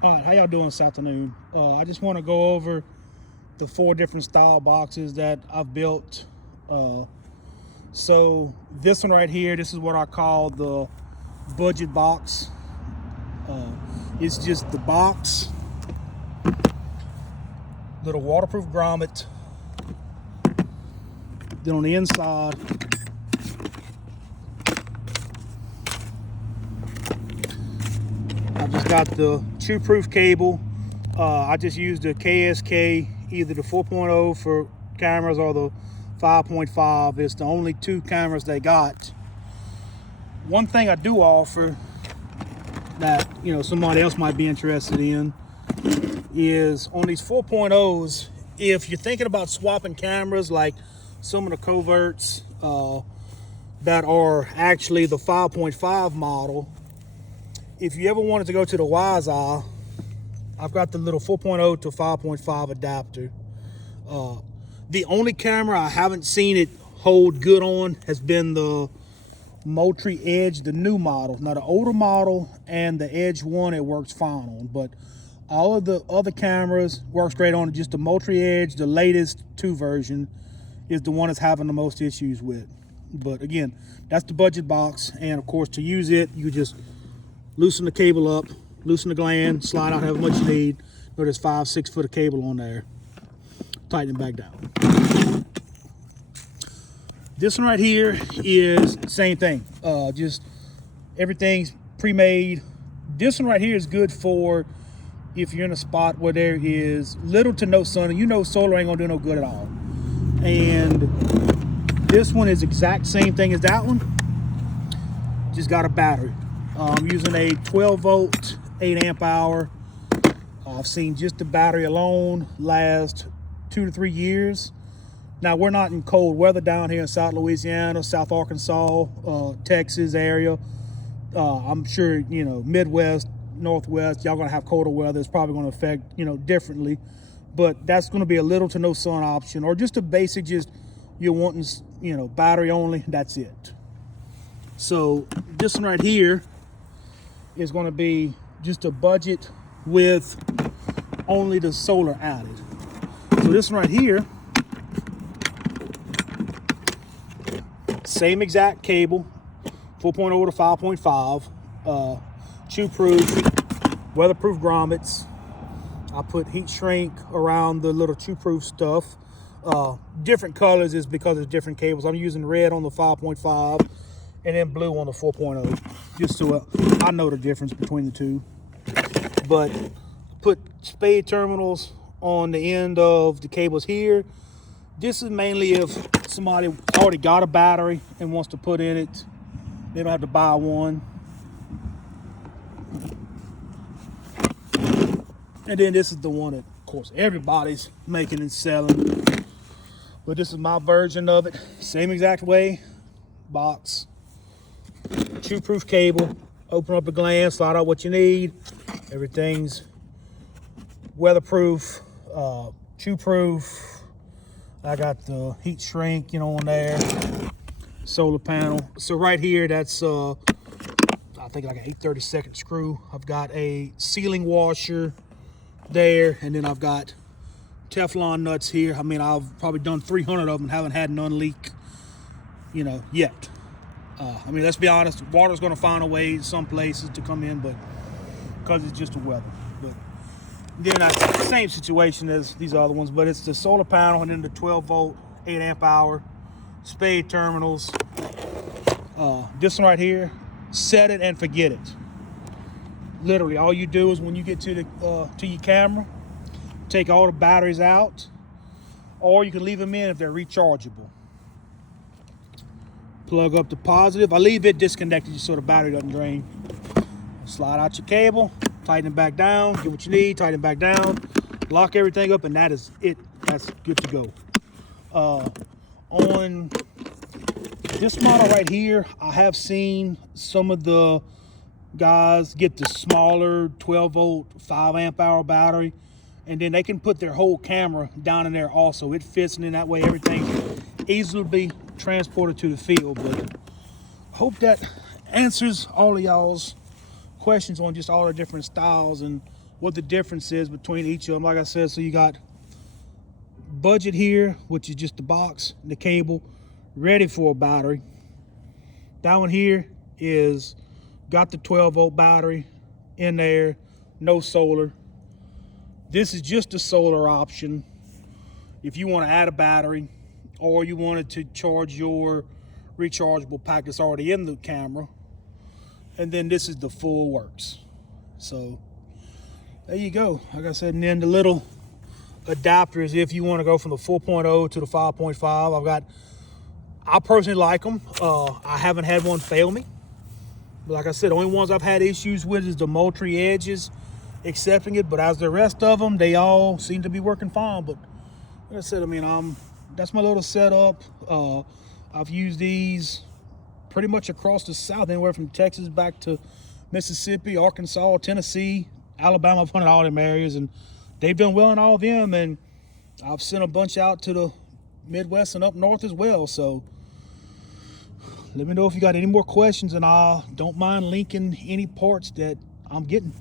All right, how y'all doing this afternoon? I just want to go over the 4 different style boxes that I've built. So this one right here, this is what I call the budget box. It's just the box, little waterproof grommet. Then on the inside, I just got the chewproof cable. I just used the KSK, either the 4.0 for cameras or the 5.5. It's the only 2 cameras they got. One thing I do offer that somebody else might be interested in is on these 4.0s, if you're thinking about swapping cameras, like some of the coverts that are actually the 5.5 model, if you ever wanted to go to the wise eye, I've got the little 4.0 to 5.5 adapter. The only camera I haven't seen it hold good on has been the Moultrie Edge, the new model. Now the older model and the Edge 1, it works fine on, but all of the other cameras work great on. Just the Moultrie Edge, the latest 2 version, is the one that's having the most issues with. But again, that's the budget box, and of course to use it, you just loosen the cable up, loosen the gland, slide out however much you need. There's 5-6 foot of cable on there. Tighten it back down. This one right here is the same thing. Just everything's pre-made. This one right here is good for if you're in a spot where there is little to no sun, and solar ain't gonna do no good at all. And this one is exact same thing as that one, just got a battery. I'm using a 12 volt, 8 amp hour. I've seen just the battery alone last 2 to 3 years. Now, we're not in cold weather down here in South Louisiana, South Arkansas, Texas area. I'm sure, Midwest, Northwest, y'all gonna have colder weather. It's probably gonna affect, differently. But that's gonna be a little to no sun option, or just a basic, just you're wanting, battery only, that's it. So this one right here is going to be just a budget with only the solar added. So this one right here, same exact cable, 4.0 to 5.5, chewproof, weatherproof grommets. I put heat shrink around the little chewproof stuff. Different colors is because it's different cables. I'm using red on the 5.5 and then blue on the 4.0, just so I know the difference between the 2. But put spade terminals on the end of the cables here. This is mainly if somebody already got a battery and wants to put in it. They don't have to buy one. And then this is the one that, of course, everybody's making and selling. But this is my version of it. Same exact way. Box. Chewproof cable. Open up the gland, slide out what you need. Everything's weatherproof, chewproof. I got the heat shrink, on there. Solar panel. So right here, that's I think like an 8/32 screw. I've got a sealing washer there, and then I've got Teflon nuts here. I mean, I've probably done 300 of them and haven't had none leak, yet. I mean, let's be honest, water's going to find a way some places to come in, but because it's just the weather. But then that's the same situation as these other ones, but it's the solar panel and then the 12 volt, 8 amp hour, spade terminals. This one right here, set it and forget it. Literally, all you do is when you get to your camera, take all the batteries out, or you can leave them in if they're rechargeable. Plug up the positive. I leave it disconnected just so the battery doesn't drain. Slide out your cable, tighten it back down, get what you need, tighten it back down, lock everything up, and that is it. That's good to go. On this model right here, I have seen some of the guys get the smaller 12 volt, 5 amp hour battery, and then they can put their whole camera down in there also. It fits, and in that way everything easily be transported to the field. But I hope that answers all of y'all's questions on just all the different styles and what the difference is between each of them. Like I said, so you got budget here, which is just the box and the cable ready for a battery. That one here is got the 12-volt battery in there, no solar. This is just a solar option if you want to add a battery, or you wanted to charge your rechargeable pack that's already in the camera. And then this is the full works. So there you go. Like I said, and then the little adapters if you want to go from the 4.0 to the 5.5. I personally like them. I haven't had one fail me. But like I said, the only ones I've had issues with is the Moultrie edges accepting it. But as the rest of them, they all seem to be working fine. But like I said, I mean, that's my little setup. I've used these pretty much across the South, anywhere from Texas back to Mississippi, Arkansas, Tennessee, Alabama. I've hunted all them areas, and they've done well in all of them. And I've sent a bunch out to the Midwest and up north as well. So let me know if you got any more questions, and I don't mind linking any parts that I'm getting.